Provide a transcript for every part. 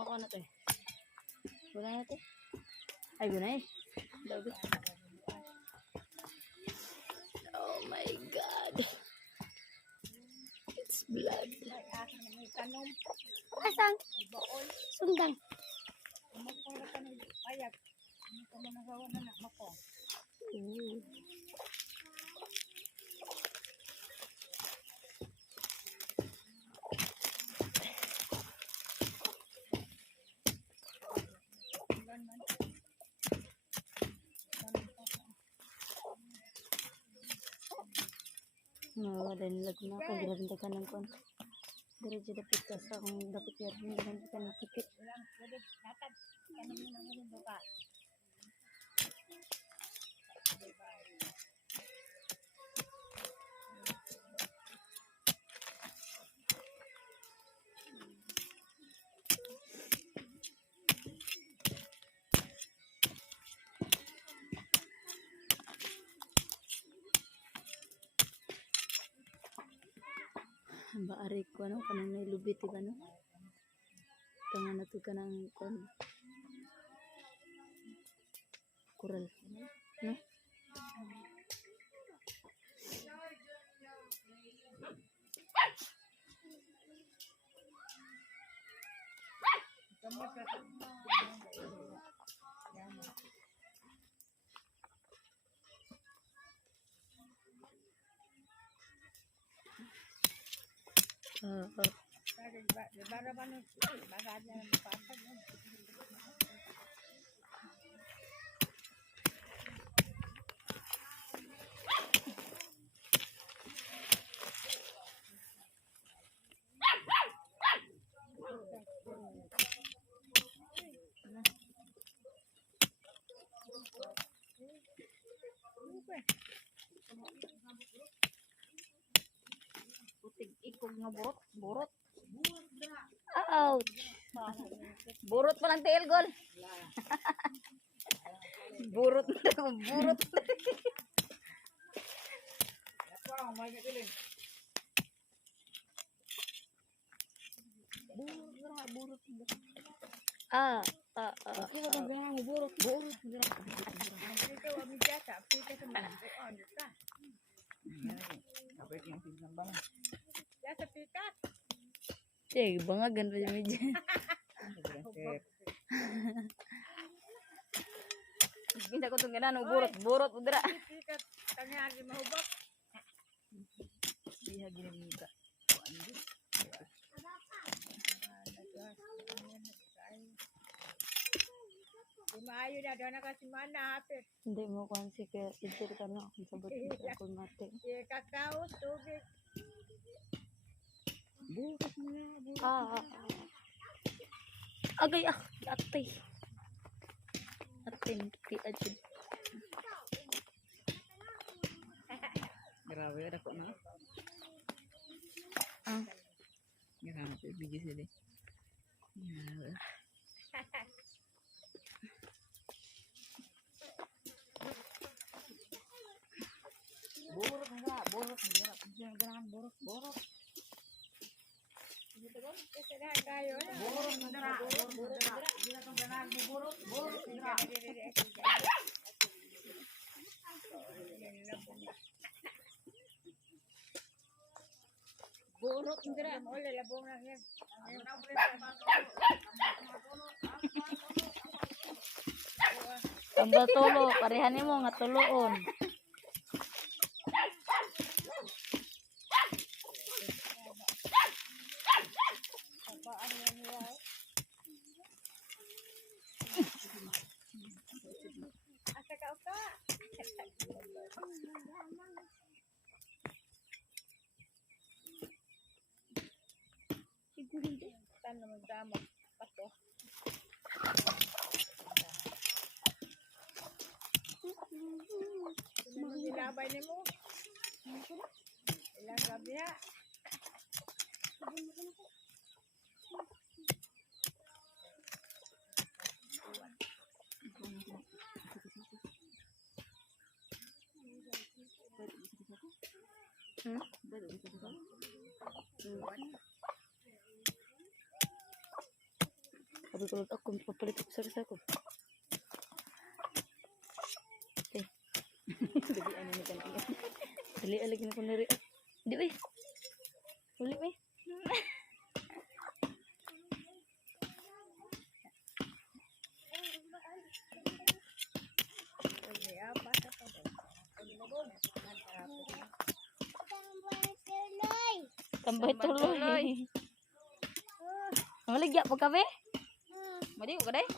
ako na to eh. Guna na to. Ay, guna eh. Dabi. Oh my God. It's blood. Asang? Sundang. Wala nilag na ako. Grabe ka ng kon. Diretso dapat ka sa kung dapat yun. Hindi ka nakikit. Baari ko ano kanang may lubiti ba no? Tangan na to kanang kon. Kural. No? Putig ikog nga burot. Ouch. Burot pa lang tail gol. Burot. Cek, bangagan pa yung media. Pinta ko itong ganan, burot, udra. Tanyari mahubak. Siya ginamita. Maayo na doon na kasi manapit. Hindi mo kung si Kaya Idil ka na kung sabot ka kung mati. Kakao, tubig. Bukas mo na. Agay atay. Atay, ti ajud. Grabe ada kok na. Grabe biji sila. Ya. Buruk enggak, jangan gerakan buruk. Buruk enggak, boleh labong lang yan. Tambah tolo, parehanin mo nga tuloon. Tanah magdama pato. Ilabay ni mo. Ilang gabi ha. Sabi ko, ako papalit ako sa rasa ko. Eh. Dali, ano ni kanina. Dali, alag na ko na rin. Di ba eh? Uli ba eh? Tambay tuloy. Maligya po kami? Madi ko deh.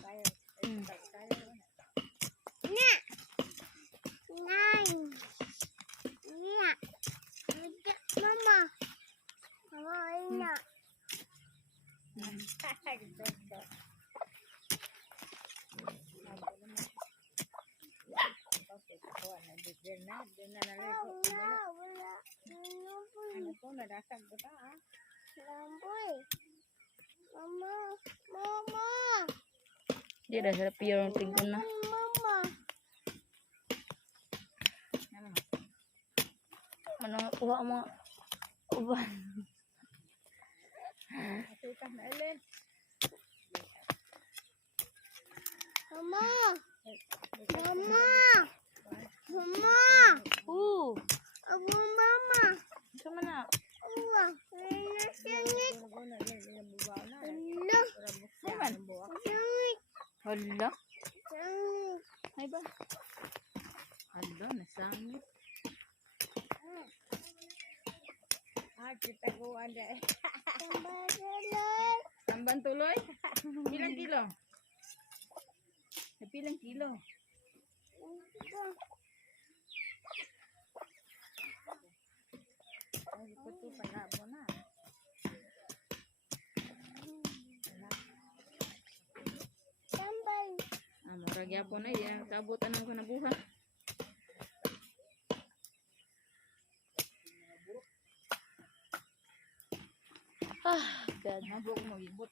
Dia dah happy orang tinggal na. Mana kuha mga uban. Mama. Abu mama. Sama na. Hala. Ay ba? Hala, nasangit. Kita go ada. Tamban tuloy. Ilang kilo? Ilang kilo? Ito panabo na. Murag yapon na yan. Kabutan ang kanabuhan. God. Nabok mo ibot.